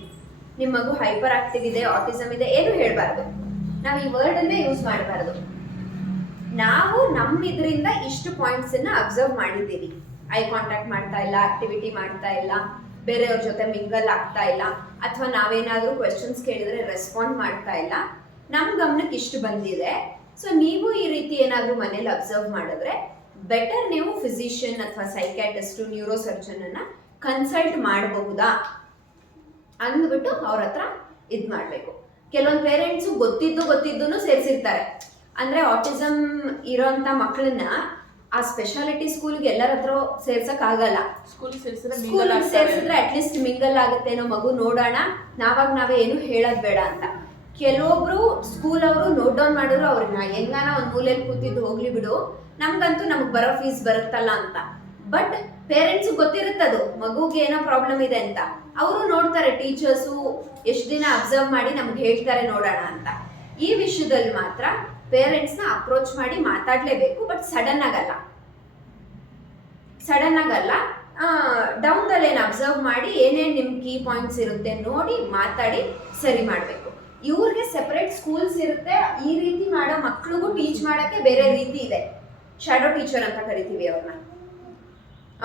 ನಿಮ್ಮ ಮಗು ಹೈಪರ್ ಆಕ್ಟಿವ್ ಇದೆ, ಆಟಿಸಮ್ ಇದೆ, ಏನು ಹೇಳಬಾರ್ದು. ನಾವು ಈ ವರ್ಡನ್ನೇ ಯೂಸ್ ಮಾಡಬಾರ್ದು. ನಾವು ಇದರಿಂದ ಇಷ್ಟು ಪಾಯಿಂಟ್ಸನ್ನ ಅಬ್ಸರ್ವ್ ಮಾಡಿದ್ದೀವಿ. ಐ ಕಾಂಟ್ಯಾಕ್ಟ್ ಮಾಡ್ತಾ ಇಲ್ಲ, ಆಕ್ಟಿವಿಟಿ ಮಾಡ್ತಾ ಇಲ್ಲ, ಬೇರೆಯವ್ರ ಜೊತೆ ಮಿಂಗಲ್ ಆಗ್ತಾ ಇಲ್ಲ, ಅಥವಾ ನಾವೇನಾದರೂ ಕ್ವೆಶನ್ಸ್ ಕೇಳಿದ್ರೆ ರೆಸ್ಪಾಂಡ್ ಮಾಡ್ತಾ ಇಲ್ಲ, ನಮ್ಮ ಗಮನಕ್ಕೆ ಇಷ್ಟು ಬಂದಿದೆ. ಸೊ ನೀವು ಈ ರೀತಿ ಏನಾದರೂ ಮನೇಲಿ ಅಬ್ಸರ್ವ್ ಮಾಡಿದ್ರೆ ಬೆಟರ್ ನೀವು ಫಿಸಿಷಿಯನ್ ಅಥವಾ ಸೈಕ್ಯಾಟ್ರಿಸ್ಟ್, ನ್ಯೂರೋ ಸರ್ಜನ್ ಅನ್ನ ಕನ್ಸಲ್ಟ್ ಮಾಡಬಹುದಾ ಅಂದ್ಬಿಟ್ಟು ಅವ್ರ ಹತ್ರ ಇದು ಮಾಡಬೇಕು. ಕೆಲವೊಂದು ಪೇರೆಂಟ್ಸು ಗೊತ್ತಿದ್ದು ಸೇರಿಸಿರ್ತಾರೆ. ಅಂದ್ರೆ ಆಟಿಸಮ್ ಇರೋಂಥ ಮಕ್ಕಳನ್ನ ಆ ಸ್ಪೆಷಾಲಿಟಿ ಸ್ಕೂಲ್ಗೆ ಎಲ್ಲರ ಹತ್ರ ಸೇರ್ಸಕ್ ಆಗಲ್ಲ. ಸ್ಕೂಲ್ ಸೇರಿಸಿದ್ರೆ ಅಟ್ಲೀಸ್ಟ್ ಮಿಂಗಲ್ ಆಗುತ್ತೇನೋ ಮಗು, ನೋಡೋಣ, ನಾವೇ ಏನು ಹೇಳೋದ್ ಬೇಡ ಅಂತ. ಕೆಲವೊಬ್ರು ಸ್ಕೂಲ್ ಅವರು ನೋಟ್ ಡೌನ್ ಮಾಡಿದ್ರು ಅವ್ರನ್ನ ಹೆಂಗಾನ ಒಂದ್ ಮೂಲೆಯಲ್ಲಿ ಕೂತಿದ್ದು ಹೋಗ್ಲಿ ಬಿಡು, ನಮ್ಗೆ ಬರೋ ಫೀಸ್ ಬರುತ್ತಲ್ಲ ಅಂತ. ಬಟ್ ಪೇರೆಂಟ್ಸ್ ಗೊತ್ತಿರುತ್ತದು ಮಗುಗೆ ಏನೋ ಪ್ರಾಬ್ಲಮ್ ಇದೆ ಅಂತ. ಅವರು ನೋಡ್ತಾರೆ, ಟೀಚರ್ಸು ಎಷ್ಟು ದಿನ ಅಬ್ಸರ್ವ್ ಮಾಡಿ ನಮ್ಗೆ ಹೇಳ್ತಾರೆ ನೋಡೋಣ ಅಂತ. ಈ ವಿಷಯದಲ್ಲಿ ಮಾತ್ರ ಪೇರೆಂಟ್ಸ್ನ ಅಪ್ರೋಚ್ ಮಾಡಿ ಮಾತಾಡ್ಲೇಬೇಕು. ಬಟ್ ಸಡನ್ ಆಗಲ್ಲ, ಡೌನ್ ದ ಲೈನ್ ಅಬ್ಸರ್ವ್ ಮಾಡಿ ಏನೇನು ನಿಮ್ ಕೀ ಪಾಯಿಂಟ್ಸ್ ಇರುತ್ತೆ ನೋಡಿ ಮಾತಾಡಿ ಸರಿ ಮಾಡಬೇಕು. ಇವ್ರಿಗೆ ಸೆಪರೇಟ್ ಸ್ಕೂಲ್ಸ್ ಇರುತ್ತೆ. ಈ ರೀತಿ ಮಾಡೋ ಮಕ್ಳಿಗೂ ಟೀಚ್ ಮಾಡೋಕ್ಕೆ ಬೇರೆ ರೀತಿ ಇದೆ, ಶಾಡೋ ಟೀಚರ್ ಅಂತ ಕರಿತೀವಿ ಅವ್ರನ್ನ.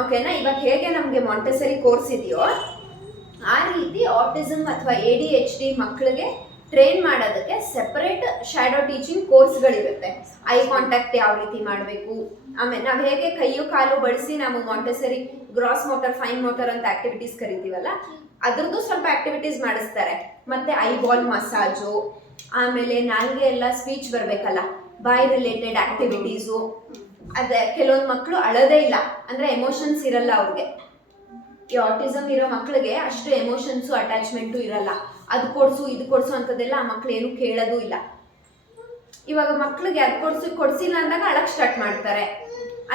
ಓಕೆನಾ? ಇವಾಗ ಹೇಗೆ ನಮಗೆ ಮಾಂಟೆಸರಿ ಕೋರ್ಸ್ ಇದೆಯೋ ಆ ರೀತಿ ಆಟಿಸಮ್ ಅಥವಾ ADHD ಮಕ್ಕಳಿಗೆ ಟ್ರೈನ್ ಮಾಡೋದಕ್ಕೆ ಸೆಪರೇಟ್ ಶಾಡೋ ಟೀಚಿಂಗ್ ಕೋರ್ಸ್ಗಳಿರುತ್ತೆ. ಐ ಕಾಂಟ್ಯಾಕ್ಟ್ ಯಾವ ರೀತಿ ಮಾಡಬೇಕು, ಆಮೇಲೆ ನಾವು ಹೇಗೆ ಕೈಯು ಕಾಲು ಬಳಸಿ ನಾವು Montessori gross motor, fine motor ಅಂತ ಆಕ್ಟಿವಿಟೀಸ್ ಕರಿತೀವಲ್ಲ, ಅದ್ರದ್ದು ಸ್ವಲ್ಪ ಆಕ್ಟಿವಿಟೀಸ್ ಮಾಡಿಸ್ತಾರೆ. ಮತ್ತೆ ಐಬಾಲ್ ಮಸಾಜು, ಆಮೇಲೆ ನಾಲ್ಗೆ ಎಲ್ಲ ಸ್ಪೀಚ್ ಬರಬೇಕಲ್ಲ, ಬಾಯ್ ರಿಲೇಟೆಡ್ ಆಕ್ಟಿವಿಟೀಸು. ಅದೇ ಕೆಲವೊಂದು ಮಕ್ಕಳು ಅಳದೇ ಇಲ್ಲ, ಅಂದ್ರೆ ಎಮೋಷನ್ಸ್ ಇರಲ್ಲ ಅವ್ರಿಗೆ. ಈ ಆಟಿಸಮ್ ಇರೋ ಮಕ್ಕಳಿಗೆ ಅಷ್ಟು ಎಮೋಷನ್ಸು ಅಟ್ಯಾಚ್ಮೆಂಟು ಇರಲ್ಲ. ಅದು ಕೊಡ್ಸು ಇದು ಕೊಡ್ಸು ಅಂತದೆಲ್ಲ ಆ ಮಕ್ಳು ಏನು ಕೇಳೋದು ಇಲ್ಲ. ಇವಾಗ ಮಕ್ಳಿಗೆ ಅದು ಕೊಡ್ಸಿಲ್ಲ ಅಂದಾಗ ಅಳಕ್ ಸ್ಟಾರ್ಟ್ ಮಾಡ್ತಾರೆ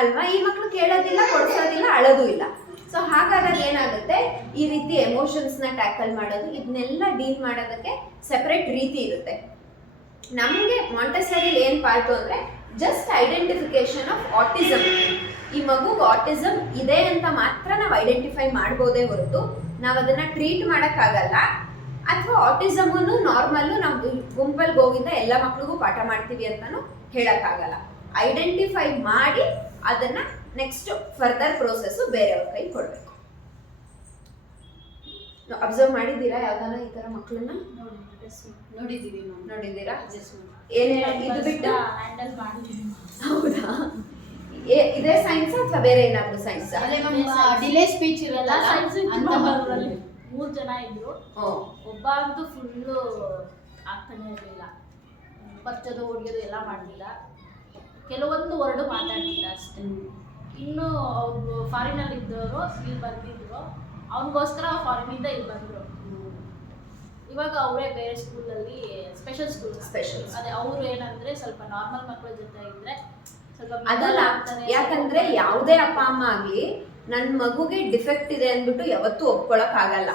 ಅಲ್ವಾ? ಈ ಮಕ್ಳು ಕೇಳೋದಿಲ್ಲ, ಕೊಡ್ಸೋದಿಲ್ಲ, ಅಳೋದು ಇಲ್ಲ. ಸೊ ಹಾಗಾದಾಗ ಏನಾಗುತ್ತೆ, ಈ ರೀತಿ ಎಮೋಷನ್ಸ್ನ ಟ್ಯಾಕಲ್ ಮಾಡೋದು, ಇದನ್ನೆಲ್ಲ ಡೀಲ್ ಮಾಡೋದಕ್ಕೆ ಸೆಪರೇಟ್ ರೀತಿ ಇರುತ್ತೆ. ನಮಗೆ ಮಾಂಟೆಸರಿಲಿ ಏನು ಪಾರ್ಟು ಅಂದರೆ ಜಸ್ಟ್ ಐಡೆಂಟಿಫಿಕೇಶನ್ ಆಫ್ ಆಟಿಸಮ್. ಈ ಮಗುಗೆ ಆಟಿಸಮ್ ಇದೆ ಅಂತ ಮಾತ್ರ ನಾವು ಐಡೆಂಟಿಫೈ ಮಾಡ್ಬೋದೇ ಹೊರತು ನಾವು ಅದನ್ನು ಟ್ರೀಟ್ ಮಾಡೋಕ್ಕಾಗಲ್ಲ. ಅಥವಾ ಆಟಿಸಮನ್ನು ನಾರ್ಮಲ್ಲು ನಾವು ಗುಂಪಲ್ಲಿ ಗೋವಿಂದ ಎಲ್ಲ ಮಕ್ಳಿಗೂ ಪಾಠ ಮಾಡ್ತೀವಿ ಅಂತಲೂ ಹೇಳೋಕ್ಕಾಗಲ್ಲ. ಐಡೆಂಟಿಫೈ ಮಾಡಿ ಅದನ್ನು ನೆಕ್ಸ್ಟ್ ಫರ್ದರ್ ಪ್ರೋಸೆಸ್ಸು ಬೇರೆಯವ್ರ ಕೈ ಕೊಡಬೇಕು. ಅಬ್ಸರ್ವ್ ಮಾಡಿದ್ದೀರಾ ಯಾವ್ದಾನ ಈ ಥರ ಮಕ್ಕಳನ್ನ? ನೋಡಿದ್ದೀರಾ? ಇದು ಬಿಟ್ಟು ಹ್ಯಾಂಡಲ್ ಮಾಡಿದ್ದೀವಿ. ಹೌದಾ? ಇದೇ ಸೈನ್ಸ್ ಅಥವಾ ಬೇರೆ ಏನಾದ್ರು ಸೈನ್ಸ್? ಡಿಲೇ ಸ್ಪೀಚ್ ಇರಲ್ಲ, ಸೈನ್ಸ್ 3 ಜನ ಇದ್ರು. ಒಬ್ಬ ಅಂತೂ ಫುಲ್ಲು ಆಗ್ತಾನೆ ಇರಲಿಲ್ಲ, ಬಚ್ಚೋದು ಹೊಡಿಯೋದು ಎಲ್ಲ ಮಾಡಲಿಲ್ಲ, ಕೆಲವೊಂದು ವರ್ಡು ಮಾತಾಡ್ತಿದ್ದ ಅಷ್ಟೇ. ಇನ್ನು ಅವ್ರು ಫಾರಿನಲ್ಲಿ ಇದ್ದವರು ಇಲ್ಲಿ ಬಂದಿದ್ರು, ಅವನಿಗೋಸ್ಕರ ಫಾರಿನಿಂದ ಇಲ್ಲಿ ಬಂದರು. ಇವಾಗ ಅವರೇ ಬೇರೆ ಸ್ಕೂಲಲ್ಲಿ ಸ್ಪೆಷಲ್ ಅದೇ ಅವರು ಏನಂದ್ರೆ ಸ್ವಲ್ಪ ನಾರ್ಮಲ್ ಮಕ್ಕಳ ಜೊತೆ ಇದ್ರೆ ಅದಲ್ಲ. ಯಾಕಂದ್ರೆ ಯಾವುದೇ ಅಪ್ಪ ಅಮ್ಮ ಆಗ್ಲಿ ನನ್ನ ಮಗುಗೆ ಡಿಫೆಕ್ಟ್ ಇದೆ ಅಂದ್ಬಿಟ್ಟು ಯಾವತ್ತೂ ಒಪ್ಕೊಳಕ್ ಆಗಲ್ಲ.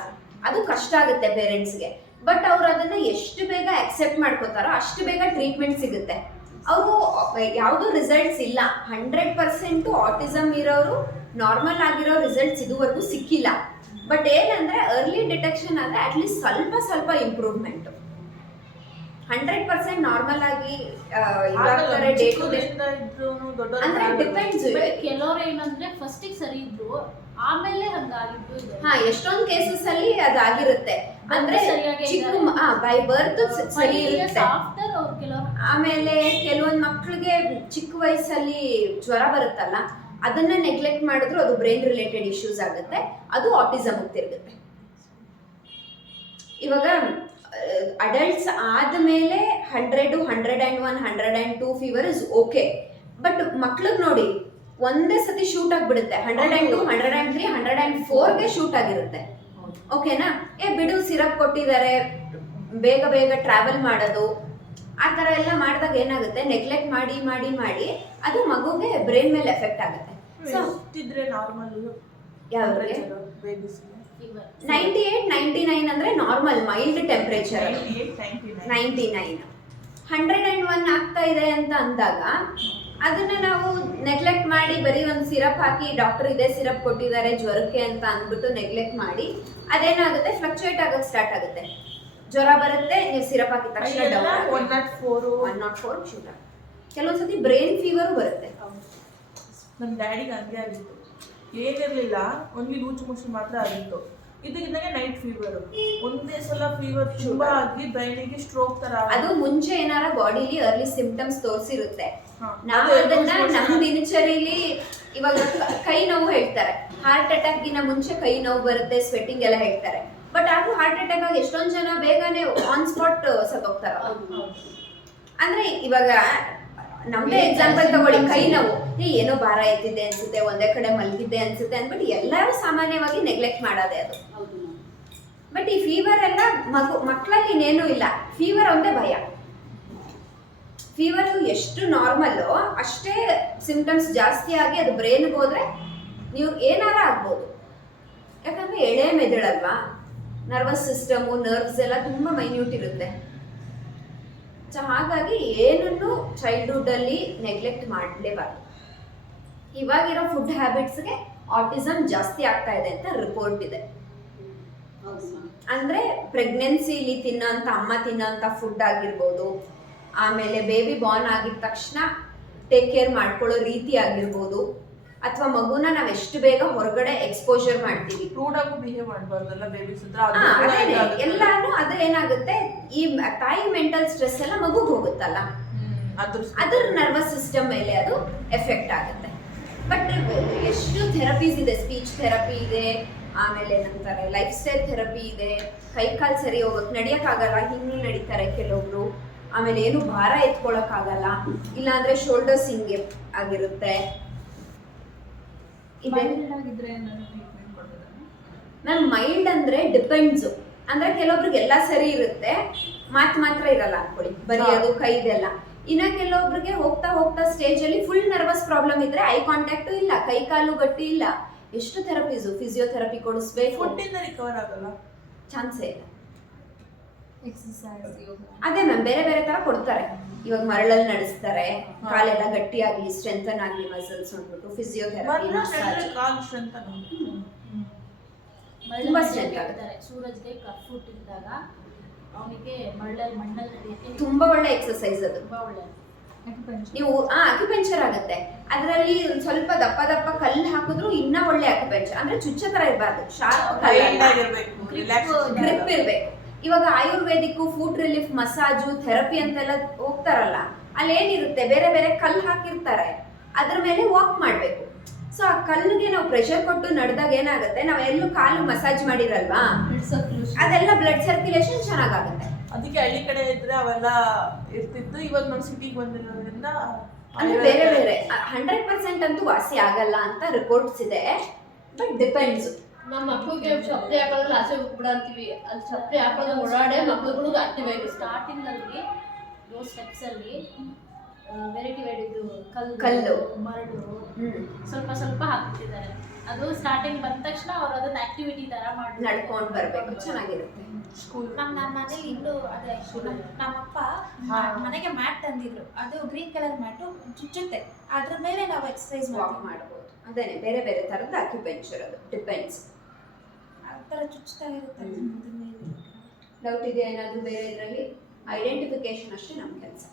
ಅದು ಕಷ್ಟ ಆಗುತ್ತೆ ಪೇರೆಂಟ್ಸ್ಗೆ. ಬಟ್ ಅವ್ರು ಅದನ್ನ ಎಷ್ಟು ಬೇಗ ಅಕ್ಸೆಪ್ಟ್ ಮಾಡ್ಕೋತಾರೋ ಅಷ್ಟು ಬೇಗ ಟ್ರೀಟ್ಮೆಂಟ್ ಸಿಗುತ್ತೆ. ಅವರು ಯಾವುದೂ ರಿಸಲ್ಟ್ಸ್ ಇಲ್ಲ, 100% ಆಟಿಸಮ್ ಇರೋರು ನಾರ್ಮಲ್ ಆಗಿರೋ ರಿಸಲ್ಟ್ಸ್ ಇದುವರೆಗೂ ಸಿಕ್ಕಿಲ್ಲ. ಬಟ್ ಏನಂದ್ರೆ ಅರ್ಲಿ ಡಿಟೆಕ್ಷನ್ ಆದ್ರೆ ಅಟ್ಲೀಸ್ಟ್ ಸ್ವಲ್ಪ ಇಂಪ್ರೂವ್ಮೆಂಟ್. 100% ನಾರ್ಮಲ್ ಆಗಿ ಇವಾಗ್ತಾರೆ ಡೇ ಟು ಡೇ ಅಂದ್ರೆ ಡಿಪೆಂಡ್ಸ್. ಕೆಲವರು ಏನಂದ್ರೆ ಫಸ್ಟಿಗೆ ಸರಿ ಇದ್ರು, ಆಮೇಲೆ ಹಂಗಾಗಿದ್ದು. ಎಷ್ಟೊಂದು ಕೇಸಸ್ ಅಲ್ಲಿ ಅದಾಗಿರುತ್ತೆ. ಅಂದ್ರೆ ಬೈ ಬರ್ತ್ ಸರಿ ಇರುತ್ತೆ, ಆಮೇಲೆ ಕೆಲವೊಂದು ಮಕ್ಕಳಿಗೆ ಚಿಕ್ಕ ವಯಸ್ಸಲ್ಲಿ ಜ್ವರ ಬರುತ್ತಲ್ಲ, ಅದನ್ನ ನೆಗ್ಲೆಕ್ಟ್ ಮಾಡಿದ್ರು ಅದು ಬ್ರೈನ್ ರಿಲೇಟೆಡ್ ಇಶ್ಯೂಸ್ ಆಗುತ್ತೆ, ಅದು ಆಟಿಸಮ್ ತಿರುಗುತ್ತೆ. ಇವಾಗ ಅಡಲ್ಟ್ಸ್ ಆದಮೇಲೆ 100, 101, 102 ಫೀವರ್ ಇಸ್ ಓಕೆ. ಬಟ್ ಮಕ್ಳಿಗೆ ನೋಡಿ ಒಂದೇ ಸತಿ ಶೂಟ್ ಆಗಿಬಿಡುತ್ತೆ. 102, 103, 104ಗೆ ಶೂಟ್ ಆಗಿರುತ್ತೆ. ಓಕೆನಾ? ಬಿಡು ಸಿರಪ್ ಕೊಟ್ಟಿದ್ದಾರೆ, ಬೇಗ ಬೇಗ ಟ್ರಾವೆಲ್ ಮಾಡೋದು ಆ ಥರ ಎಲ್ಲ ಮಾಡಿದಾಗ ಏನಾಗುತ್ತೆ, ನೆಗ್ಲೆಕ್ಟ್ ಮಾಡಿ ಮಾಡಿ ಮಾಡಿ ಅದು ಮಗುಗೆ ಬ್ರೈನ್ ಮೇಲೆ ಎಫೆಕ್ಟ್ ಆಗುತ್ತೆ. So ಎಷ್ಟಿದ್ರೆ normal ಯಾವ್ರಿಗೆ ಬೇಬಿಸ್ಗೆ? 98-99 ಅಂದ್ರೆ ನಾರ್ಮಲ್ ಮೈಲ್ಡ್ ಟೆಂಪರೇಚರ್. 99 101 ಆಗ್ತಾ ಇದೆ ಅಂತ ಅಂದಾಗ ಅದನ್ನ ನಾವು ನೆಗ್ಲೆಕ್ಟ್ ಮಾಡಿ ಬರೀ ಒಂದು ಸಿರಪ್ ಹಾಕಿ ಡಾಕ್ಟರ್ ಇದೇ ಸಿರಪ್ ಕೊಟ್ಟಿದ್ದಾರೆ ಜ್ವರಕ್ಕೆ ಅಂತ ಅಂದ್ಬಿಟ್ಟು ನೆಗ್ಲೆಕ್ಟ್ ಮಾಡಿ ಅದೇನಾಗುತ್ತೆ, ಫ್ಲಕ್ಚುಯೇಟ್ ಆಗಕ್ಕೆ ಸ್ಟಾರ್ಟ್ ಆಗುತ್ತೆ. ಜ್ವರ ಬರುತ್ತೆ, ನೀವು ಸಿರಪ್ ಹಾಕಿದ ತಕ್ಷಣ 104 ಶುಗರ್. ಕೆಲವೊಂದ್ಸತಿ ಬ್ರೈನ್ ಫೀವರು ಬರುತ್ತೆ. ನಮ್ಮ ಡ್ಯಾಡಿಗೆ ಹಂಗೆ ಆಗಿತ್ತು, ಏನಿರ್ಲಿಲ್ಲ, ಓನ್ಲಿ ಲೂಸ್ ಮೋಷನ್ ಮಾತ್ರ ಆಗಿತ್ತು. ಇದಕ್ಕಿದ್ದಂಗೆ ನೈಟ್ ಫೀವರ್, ಒಂದೇ ಸಲ ಫೀವರ್ ತುಂಬಾ ಆಗಿ ಬ್ರೈನಿಗೆ ಸ್ಟ್ರೋಕ್ ತರ. ಅದು ಮುಂಚೆ ಏನಾರ ಬಾಡಿಲಿ ಅರ್ಲಿ ಸಿಂಪ್ಟಮ್ಸ್ ತೋರಿಸಿರುತ್ತೆ. ನಾವು ಅದನ್ನ ನಮ್ಮ ದಿನಚರಿಲಿ ಇವಾಗ ಕೈ ನೋವು ಹೇಳ್ತಾರೆ, ಹಾರ್ಟ್ ಅಟ್ಯಾಕ್ ಗಿನ ಮುಂಚೆ ಕೈ ನೋವು ಬರುತ್ತೆ, ಸ್ವೆಟ್ಟಿಂಗ್ ಎಲ್ಲ ಹೇಳ್ತಾರೆ. ಬಟ್ ಆದ್ರೂ ಹಾರ್ಟ್ ಅಟ್ಯಾಕ್ ಆಗಿ ಎಷ್ಟೊಂದ್ ಜನ ಬೇಗನೆ ಆನ್ ಸ್ಪಾಟ್ ಸತ್ತೋಗ್ತಾರ. ಅಂದ್ರೆ ಇವಾಗ ನಮ್ದೇ ಎಕ್ಸಾಂಪಲ್ ತಗೊಳ್ಳಿ, ಕೈ ನೋವು ಏನೋ ಭಾರ ಎತ್ತಿದ್ದೆ ಅನ್ಸುತ್ತೆ, ಒಂದೇ ಕಡೆ ಮಲಗಿದ್ದೆ ಅನ್ಸುತ್ತೆ ಅಂದ್ಬಿಟ್ಟು ಎಲ್ಲರೂ ಸಾಮಾನ್ಯವಾಗಿ ನೆಗ್ಲೆಕ್ಟ್ ಮಾಡೋದೇ ಅದು. ಬಟ್ ಈ ಫೀವರ್ ಎಲ್ಲ ಮಕ್ಕಳಲ್ಲಿ ಇನ್ನೇನು ಇಲ್ಲ, ಫೀವರ್ ಒಂದೇ ಭಯ. ಫೀವರ್ ಎಷ್ಟು ನಾರ್ಮಲ್ಲು ಅಷ್ಟೇ ಸಿಂಪ್ಟಮ್ಸ್ ಜಾಸ್ತಿ ಆಗಿ ಅದು ಬ್ರೈನ್ಗೆ ಹೋದ್ರೆ ನೀವು ಏನಾರ ಆಗ್ಬೋದು. ಯಾಕಂದ್ರೆ ಎಳೆ ಮೆದುಳಲ್ವಾ, ನರ್ವಸ್ ಸಿಸ್ಟಮು ನರ್ವ್ಸ್ ಎಲ್ಲ ತುಂಬಾ ಮೈನ್ಯೂಟ್ ಇರುತ್ತೆ. ಸೊ ಹಾಗಾಗಿ ಏನನ್ನು ಚೈಲ್ಡ್ಹುಡ್ ಅಲ್ಲಿ ನೆಗ್ಲೆಕ್ಟ್ ಮಾಡಲೇಬಾರ್ದು. ಇವಾಗಿರೋ ಫುಡ್ ಹ್ಯಾಬಿಟ್ಸ್ಗೆ ಆಟಿಸಮ್ ಜಾಸ್ತಿ ಆಗ್ತಾ ಇದೆ ಅಂತ ರಿಪೋರ್ಟ್ ಇದೆ. ಅಂದ್ರೆ ಪ್ರೆಗ್ನೆನ್ಸಿಲಿ ತಿನ್ನೋಂಥ ಅಮ್ಮ ತಿನ್ನೋಂಥ ಫುಡ್ ಆಗಿರ್ಬೋದು, ಆಮೇಲೆ ಬೇಬಿ ಬಾರ್ನ್ ಆಗಿದ ತಕ್ಷಣ ಟೇಕ್ ಕೇರ್ ಮಾಡ್ಕೊಳ್ಳೋ ರೀತಿ ಆಗಿರ್ಬೋದು, ಅಥವಾ ಮಗುನ ನಾವ್ ಎಷ್ಟು ಬೇಗ ಹೊರಗಡೆ ಎಕ್ಸ್ಪೋಜರ್ ಮಾಡ್ತೀವಿ, ರೂಡಾಗೂ ಬಿಹೇವ್ ಮಾಡಬಾರ್ದಲ್ಲ ಬೇಬೀಸ್ ಹತ್ರ. ಎಲ್ಲಾನು ಅದು ಏನಾಗುತ್ತೆ, ಈ ತಾಯಿ ಮೆಂಟಲ್ ಸ್ಟ್ರೆಸ್ ಎಲ್ಲ ಮಗುಗೆ ಹೋಗುತ್ತಲ್ಲ, ಅದ್ರ ನರ್ವಸ್ ಸಿಸ್ಟಮ್ ಮೇಲೆ ಅದು ಎಫೆಕ್ಟ್ ಆಗುತ್ತೆ. ಬಟ್ ಎಷ್ಟು ಥೆರಪೀಸ್ ಇದೆ, ಸ್ಪೀಚ್ ಥೆರಪಿ ಇದೆ, ಆಮೇಲೆ ನಂತರ ಲೈಫ್ ಸ್ಟೈಲ್ ಥೆರಪಿ ಇದೆ. ಕೈ ಕಾಲು ಸರಿ ಹೋಗಕ್ಕೆ ನಡಿಯಕ್ಕಾಗಲ್ಲ, ಹಿಂಗೆ ನಡೀತಾರೆ ಕೆಲವೊಬ್ರು. ಆಮೇಲೆ ಏನು ಭಾರ ಎತ್ಕೊಳಕ್ಕಾಗಲ್ಲ, ಇಲ್ಲಾಂದ್ರೆ ಶೋಲ್ಡರ್ಸ್ ಹಿಂಗೆ ಆಗಿರುತ್ತೆ. ಮ್ಯಾಮ್ ಮೈಲ್ಡ್ ಅಂದ್ರೆ ಡಿಪೆಂಡ್ಸ್. ಅಂದ್ರೆ ಕೆಲವೊಬ್ರಿಗೆ ಎಲ್ಲ ಸರಿ ಇರುತ್ತೆ, ಮಾತು ಮಾತ್ರ ಇರಲ್ಲ ಅನ್ಕೊಳ್ಳಿ, ಬರೆಯೋದು ಕೈದೆಲ್ಲ. ಇನ್ನ ಕೆಲವೊಬ್ರಿಗೆ ಹೋಗ್ತಾ ಹೋಗ್ತಾ ಸ್ಟೇಜ್ ಅಲ್ಲಿ ಫುಲ್ ನರ್ವಸ್ ಪ್ರಾಬ್ಲಮ್ ಇದ್ರೆ ಐ ಕಾಂಟ್ಯಾಕ್ಟ್ ಇಲ್ಲ, ಕೈ ಕಾಲು ಗಟ್ಟಿ ಇಲ್ಲ. ಎಷ್ಟು ಥೆರಪೀಸು, ಫಿಸಿಯೋಥೆರಪಿ ಕೊಡಿಸ್ಬೇಕು, ಫುಡ್ಡಿಂದ ರಿಕವರ್ ಆಗಲ್ಲ, ಚಾನ್ಸೇ ಇಲ್ಲ. ಅದೇ ಮ್ಯಾಮ್ ಬೇರೆ ಬೇರೆ ತರ ಕೊಡ್ತಾರೆ. ಇವಾಗ ಮರಳಲ್ಲಿ ನಡೆಸ್ತಾರೆ, ಕಾಲೆಲ್ಲ ಗಟ್ಟಿ ಆಗ್ಲಿ, ಸ್ಟ್ರೆಂಥನ್ ಆಗ್ಲಿ ಮಸಲ್ಸ್ ಅಂದ್ಬಿಟ್ಟು ಫಿಸಿಯೋಥೆರಪಿ, ತುಂಬಾ ಸ್ಟ್ರೆಂತ್ ಆಗುತ್ತೆ. ಸೂರಜ್ಗೆ ಕಫ್ ಫುಟ್ ಇದ್ದಾಗ ಅವನಿಗೆ ಮರಳಲ್ಲಿ ಮಣ್ಣಲ್ಲಿ ನಡೆಯಕ್ಕೆ ತುಂಬಾ ಒಳ್ಳೆ ಎಕ್ಸರ್ಸೈಸ್ ಅದು. ತುಂಬಾ ಒಳ್ಳೆ. ನೀವು ಅಕ್ಯುಪಂಚರ್ ಆಗುತ್ತೆ, ಅದರಲ್ಲಿ ಸ್ವಲ್ಪ ದಪ್ಪ ದಪ್ಪ ಕಲ್ಲು ಹಾಕಿದ್ರು ಇನ್ನ ಒಳ್ಳೆ ಅಕ್ಯುಪಂಚರ್. ಅಂದ್ರೆ ಚುಚ್ಚ ತರ ಇರಬಾರ್ದು, ಶಾರ್ಪ್ ಗ್ರಿಪ್ ಇರ್ಬೇಕು. ಇವಾಗ Ayurvedic food relief massage therapy ಅಂತೆಲ್ಲ ಹೋಗ್ತಾರಲ್ಲ, ಅಲ್ಲಿ ಏನಿರುತ್ತೆ, ಬೇರೆ ಬೇರೆ ಕಲ್ಲು ಹಾಕಿರ್ತಾರೆ, ಅದ್ರ ಮೇಲೆ ವಾಕ್ ಮಾಡ್ಬೇಕು. ಸೊ ಆ ಕಲ್ಲಿಗೆ ನಾವು ಪ್ರೆಷರ್ ಕೊಟ್ಟು ನಡೆದಾಗ ಏನಾಗುತ್ತೆ, ನಾವ್ ಎಲ್ಲೂ ಕಾಲು ಮಸಾಜ್ ಮಾಡಿರಲ್ವಾ, ಅದೆಲ್ಲ ಬ್ಲಡ್ ಸರ್ಕ್ಯುಲೇಷನ್ ಚೆನ್ನಾಗಾಗುತ್ತೆ. ಅದಕ್ಕೆ ಹಳ್ಳಿ ಕಡೆ ಇದ್ರೆ ಅವೆಲ್ಲ ಇರ್ತಿತ್ತು. ಇವಾಗ ನಾವು ಸಿಟಿಗೆ ಬಂದಿರೋದ್ರಿಂದ ಅಂದ್ರೆ ಬೇರೆ ಬೇರೆ 100% ಅಂತೂ ವಾಸಿ ಆಗಲ್ಲ ಅಂತ ರಿಪೋರ್ಟ್ಸ್ ಇದೆ. But depends. ನಮ್ಮ ಮಕ್ಕಳಿಗೆ ಚಪ್ಪಲಿ ಹಾಕೋದ್ರಲ್ಲಿ ಆಸೆ ಹೋಗ್ಬಿಡ ಅಂತೀವಿ, ಅಲ್ಲಿ ಚಪ್ಪಲಿ ಹಾಕೋದು ಓಡಾಡೇ ಮಕ್ಕಳುಗಳು ಆಕ್ಟಿವ್ ಆಗಿ ಸ್ಟಾರ್ಟಿಂಗ್ ಅಲ್ಲಿ ಸ್ಟೆಪ್ಸ್ ಅಲ್ಲಿ ವೆರೈಟಿ ಕಲ್ಲು ಮರಳು ಸ್ವಲ್ಪ ಸ್ವಲ್ಪ ಹಾಕ್ತಿದ್ದಾರೆ. ಅದು ಸ್ಟಾರ್ಟಿಂಗ್ ಬಂದ ತಕ್ಷಣ ಅವ್ರು ಅದನ್ನ ಆಕ್ಟಿವಿಟಿ ತರ ಮಾಡಿ ನಡ್ಕೊಂಡು ಬರ್ಬೇಕು, ಚೆನ್ನಾಗಿರುತ್ತೆ. ನಮ್ಮ ಮನೇಲಿ ಇನ್ನು ಅದೇ ನಮ್ಮಪ್ಪ ಮನೆಗೆ ಮ್ಯಾಟ್ ತಂದಿದ್ರು, ಅದು ಗ್ರೀನ್ ಕಲರ್ ಮ್ಯಾಟು ಚುಚ್ಚುತ್ತೆ, ಅದ್ರ ಮೇಲೆ ನಾವು ಎಕ್ಸರ್ಸೈಸ್ ವಾಕ್ ಮಾಡಬಹುದು. ಅದೇನೆ ಬೇರೆ ಬೇರೆ ತರದ ಅಕ್ಯುಪಂಚರ್, ಅದು ಡಿಪೆಂಡ್ಸ್. ಆ ಥರ ಚುಚ್ತಾ ಇರುತ್ತೆ. ಡೌಟ್ ಇದೆಯಾ ಏನಾದರೂ ಬೇರೆ ಇದರಲ್ಲಿ? ಐಡೆಂಟಿಫಿಕೇಶನ್ ಅಷ್ಟೇ ನಮ್ಮ ಕೆಲಸ.